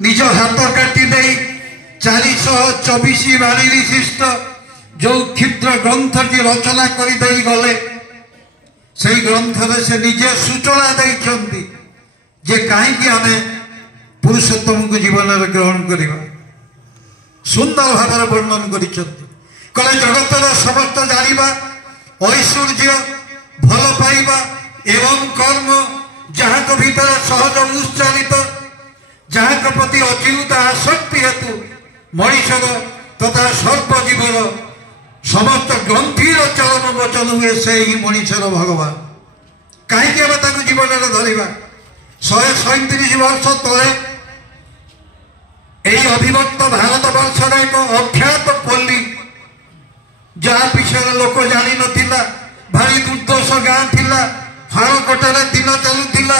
निज हाथ काटी दे 424 बाणी विशिष्ट जो क्षुद्र ग्रंथटी रचना करदे गले से ग्रंथ से निजे सूचना देते जे कहीं आम पुरुषोत्तम को जीवन में ग्रहण करवा सुंदर भाव वर्णन कर जगतर समस्त जाना ऐश्वर्य भल पाइबा एवं कर्म जहाँ भीतर सहज उत्साहित जहाँ प्रति अच्युत आसक्ति हेतु मनुष्यर तथा सर्वजीवर समस्त गंभीर चलन वचन हुए से ही मनुष्यर भगवान कहीं जीवन में धरवा 137 वर्ष तले यही अभिभक्त भारत वर्षर एक अख्यात पल्ली जहाँ पिछले लोक जानी ना भारी दुर्दश गाँ थिला हाड़कटार दिन चलुला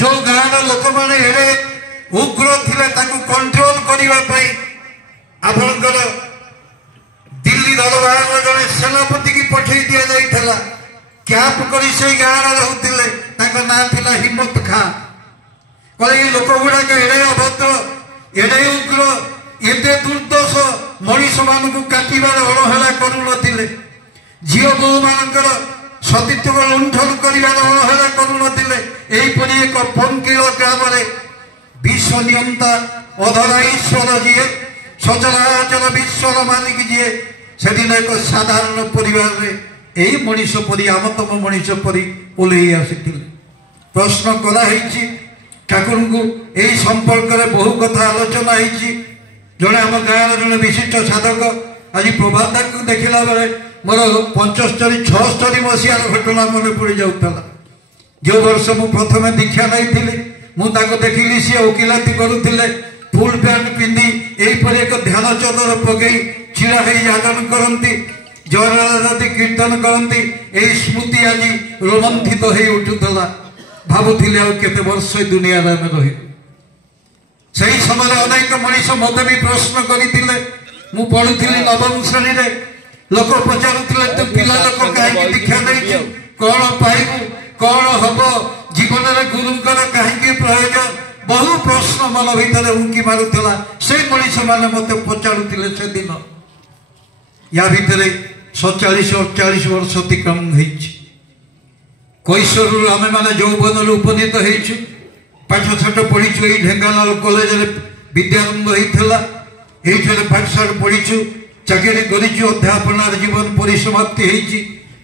जो गाँव लोक मैंने एड़े उग्र थे कंट्रोल करने आपणकर दिल्ली दरबार जड़े सेनापति की पठे दि जाता कैंप कर गाँव रोते ना था हिम्मत खां कहे लोक गुड़ाक एड़े अभद्र एड़े उग्र एते दुर्दश मनीष मान काटार अवहेला करुले झील बो मानकर सतीत्व लुंठन कर अवहेला करुले यहीपरि एक पंकील ग्राम विश्व नियंता अधरा ईश्वर जीए सचराचर विश्वर मालिक जीए से एक साधारण परिवार यही मनीष परी आमतम मनीष परी ओल्लई आसी प्रश्न कराई ठाकुर को यही संपर्क में बहु कथा आलोचना होती जड़े आम गाँव जड़े विशिष्ट साधक आज प्रभात को देखला बेले मोर 75-76 मसीहार घटना मन पड़ जाऊला जो वर्ष मु प्रथम दीक्षा नहीं मुझे देखिली सी वकिलाती करुले फुल पैंट पिंधि यहीपर एक ध्यान चदर पकई छिड़ा हो जागरण करती जयराधि कीर्तन करती यही स्मृति आज रोमंथित हो उठुला भावुली आते वर्ष दुनिया में रही से समय अनेक मनीष मत भी प्रश्न करते मु पढ़ुली नवम श्रेणी में लोक पचारुले तू पिला लोक कहीं दीक्षा नहीं कौन पाइबू कौन हम जीवन में गुरुंर कहीं प्रयोजन बहु प्रश्न मन भीतर उंकी मारूला से मनीष मैंने मत पचारुले से दिन या भितर 47-48 वर्ष अतिक्रम हो कैशोर आम मैंने यौवन उपनीत हो पाठ साठ पढ़ीचु ये ढेंकानाल कॉलेज विद्यारंभ होता ये पाठशाला पढ़ीचु चाकरी करूँ अध्यापनार जीवन परिसमाप्ति होती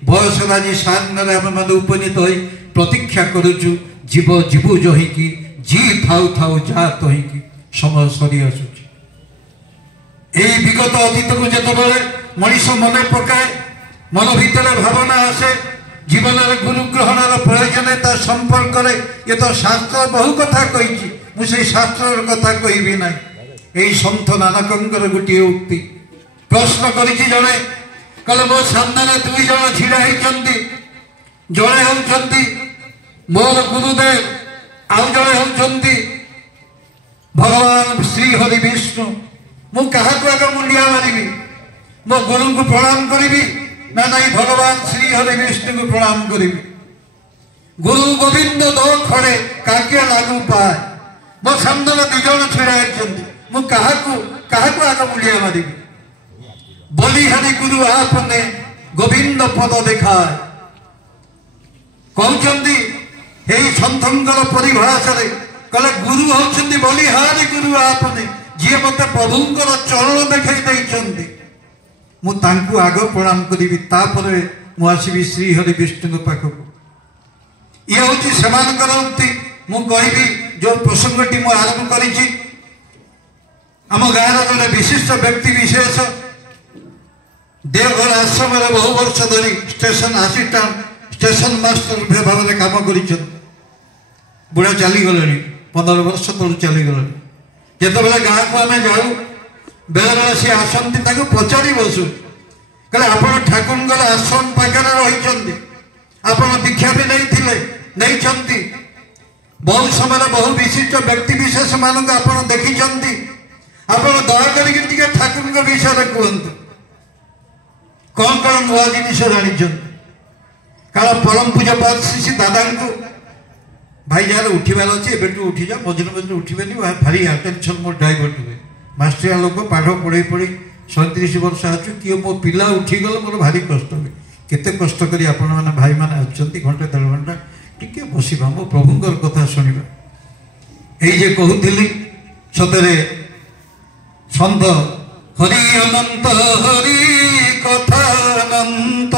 बयस आज साधन आम मैंने उपनीत हो प्रतीक्षा करुचु जीव जीवु जहीकि जी थाउ थाउ जा तहीकि समय सरी आसुची यही विगत अतीत को जिते मनीष मन पकाए मन भीतर भावना आसे जीवन में गुरु ग्रहण प्रयोजनता संपर्क ये तो शास्त्र बहु कथा कही मुझे शास्त्र कथा कहबी ना यही सन्थ नानकर गोटे उक्ति प्रश्न कर जड़े कल मो सामने 2 जन ढड़ा होती जड़े होती मोर गुरुदेव आउ जड़े होती भगवान श्री हरि विष्णु मु क्या आगे मुंडिया मारि मो गुरु को प्रणाम करी ना नहीं भगवान श्री हरि विष्णु को प्रणाम करी गुरु गोविंद दो खड़े काकिया लागू पाए मो सामने 2 जन छिड़ा मु क्या आगे मुंडिया मारि बलिहारी गुरु आपने गोविंद पद देखाए कहते यही सन्थंकर परिभाषा कले गुरु होती बलिहारी गुरु आपने जी मत प्रभुंर चरण देखते मुझे आग प्रणाम करी मुझे श्रीहरि विष्णु पाखक ये हूँ से मुझे जो प्रसंगटी मुझे आरंभ करी आम गाँव जड़े विशिष्ट व्यक्ति विशेष देवघर आश्रम में बहु वर्ष धरी स्टेशन असिस्टेंट स्टेशन मास्टर भाव में कम कर बुढ़ा चलीगले 15 वर्ष तलू चलीगले जिते गाँव को आम जाऊ बेले बेले सी आसती पचारि बसु कहले आप ठाकुर आश्रम पाखे रही आप दीक्षा भी नहीं बहुत समय बहु विशिष्ट व्यक्ति विशेष मानक आप देखी आप दया ठाकुर विषय कहतु कौन कौन नुआ जिन जानी कारण परम पूजा श्री दादा को भाई यार उठिबार अच्छे एबेठू उठी जा मझे मझे उठबेनि भारी अटेंशन मोर डाइवर्ट हुए मास्टरिया लोक पाठ पढ़े पढ़ी 37 वर्ष आछु किए मो पिला उठीगल मोर भारी कष्ट हुए केते कष्ट करी आपण माने भाई माने आछंती घंटे 1.5 घंटा टिके बसिबा मो प्रभुंकर कथा सुनिबा एई जे कहूतिली सतरे छंद हरि अनंत हरि कथा अनंत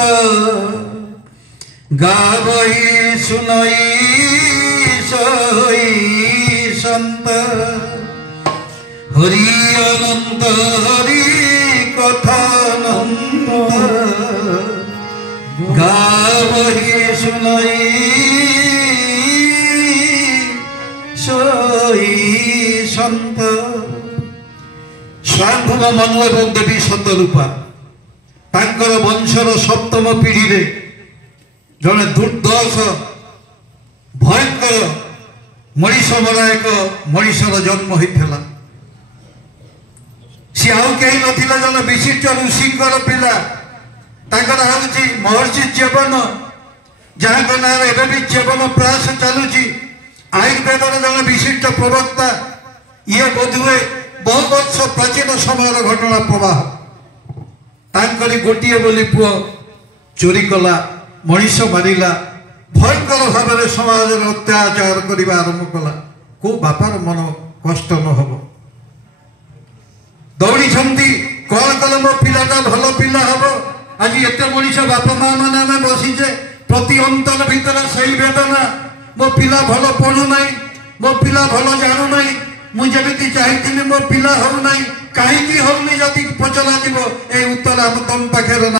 गावई सुनई सई संत हरि अनंत हरि कथा अनंत गावई सुनई सई संत स्वयंभुव मनु एवं देवी सतरूपा तांकर वंशर सप्तम पीढ़ी रे जड़े दुर्दश भयंकर मनीष बड़ा एक मनीषर जन्म होता सी आउ कहीं नथिला जने विशिष्ट ऋषिंकर पिला तांकर आउची महर्षि च्यवन जहाँ ना एवं भी च्यवन प्रयास चलुची आयुर्वेदर जने विशिष्ट प्रवक्ता ये बोधुए बहु वर्ष प्राचीन समय घटना प्रवाह तांकरी गोटे बोली पुओ चोरी कला मनीष मारिला भयंकर भाव में समाज अत्याचार करने आरंभ कला को बापार मन कष्ट न हम दौड़ी कौन कल मो पिलाटा भल पिला हम आज एत मनीष बापा माँ मैंने बसीचे प्रति अंतर भितर से वेदना मो पिला भल पढ़ु ना मो पिला भल जानू ना मुझे चाहिए मो पिला हो ना कहीं होनी जदि पचरा जीव ए उत्तर आम तुम पाखे